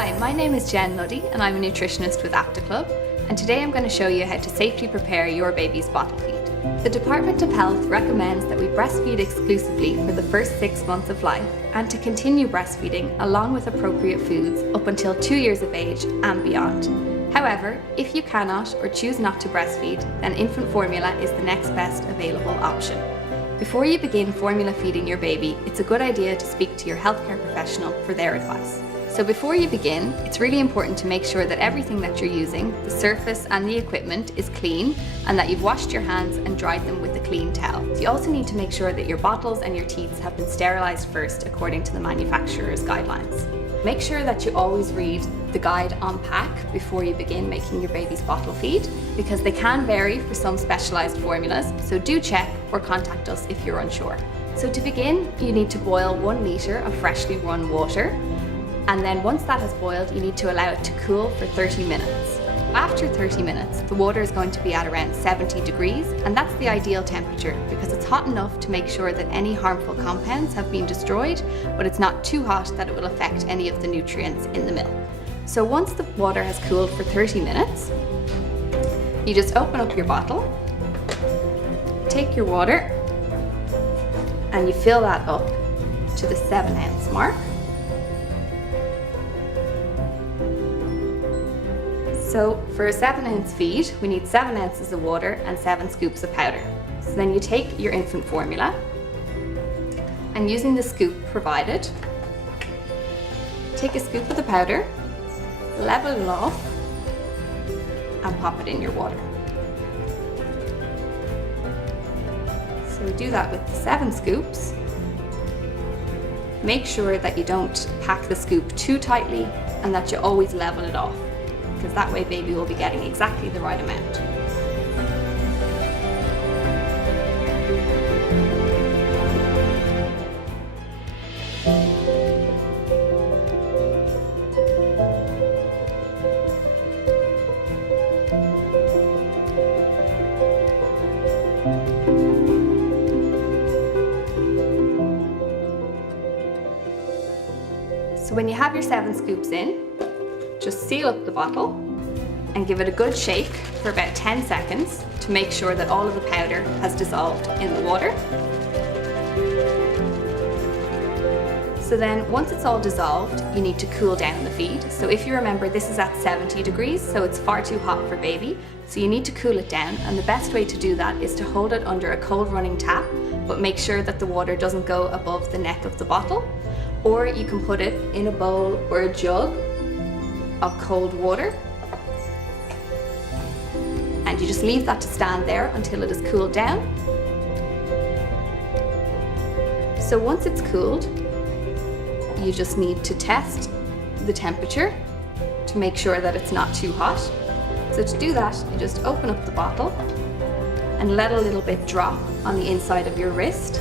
Hi, my name is Jen Luddy and I'm a nutritionist with Club, and today I'm going to show you how to safely prepare your baby's bottle feed. The Department of Health recommends that we breastfeed exclusively for the first 6 months of life and to continue breastfeeding along with appropriate foods up until 2 years of age and beyond. However, if you cannot or choose not to breastfeed, then infant formula is the next best available option. Before you begin formula feeding your baby, it's a good idea to speak to your healthcare professional for their advice. So before you begin, it's really important to make sure that everything that you're using, the surface and the equipment, is clean and that you've washed your hands and dried them with a clean towel. You also need to make sure that your bottles and your teats have been sterilised first according to the manufacturer's guidelines. Make sure that you always read the guide on pack before you begin making your baby's bottle feed, because they can vary for some specialised formulas, so do check or contact us if you're unsure. So to begin, you need to boil 1 litre of freshly run water, and then once that has boiled, you need to allow it to cool for 30 minutes. After 30 minutes, the water is going to be at around 70 degrees, and that's the ideal temperature because it's hot enough to make sure that any harmful compounds have been destroyed, but it's not too hot that it will affect any of the nutrients in the milk. So once the water has cooled for 30 minutes, you just open up your bottle, take your water, and you fill that up to the 7-ounce mark. So for a 7-ounce feed, we need 7 ounces of water and 7 scoops of powder. So then you take your infant formula and, using the scoop provided, take a scoop of the powder, level it off and pop it in your water. So we do that with the 7 scoops. Make sure that you don't pack the scoop too tightly and that you always level it off, because that way baby will be getting exactly the right amount. So when you have your 7 scoops in, just seal up the bottle and give it a good shake for about 10 seconds to make sure that all of the powder has dissolved in the water. So then once it's all dissolved, you need to cool down the feed. So if you remember, this is at 70 degrees, so it's far too hot for baby. So you need to cool it down, and the best way to do that is to hold it under a cold running tap, but make sure that the water doesn't go above the neck of the bottle. Or you can put it in a bowl or a jug of cold water, and you just leave that to stand there until it is cooled down. So once it's cooled, you just need to test the temperature to make sure that it's not too hot. So to do that, you just open up the bottle and let a little bit drop on the inside of your wrist.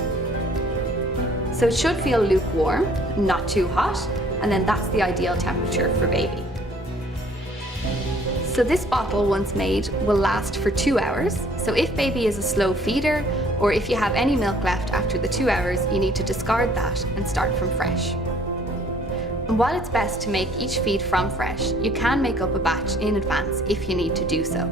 So it should feel lukewarm, not too hot, and then that's the ideal temperature for baby. So this bottle, once made, will last for 2 hours. So if baby is a slow feeder, or if you have any milk left after the 2 hours, you need to discard that and start from fresh. And while it's best to make each feed from fresh, you can make up a batch in advance if you need to do so.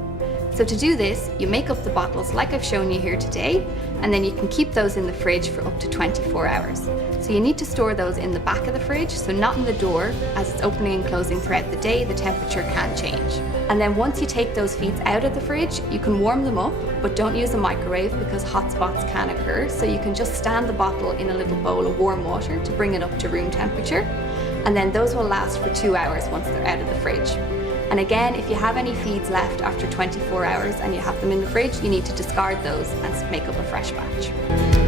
So to do this, you make up the bottles like I've shown you here today, and then you can keep those in the fridge for up to 24 hours. So you need to store those in the back of the fridge, so not in the door, as it's opening and closing throughout the day, the temperature can change. And then once you take those feeds out of the fridge, you can warm them up, but don't use a microwave because hot spots can occur. So you can just stand the bottle in a little bowl of warm water to bring it up to room temperature. And then those will last for 2 hours once they're out of the fridge. And again, if you have any feeds left after 24 hours and you have them in the fridge, you need to discard those and make up a fresh batch.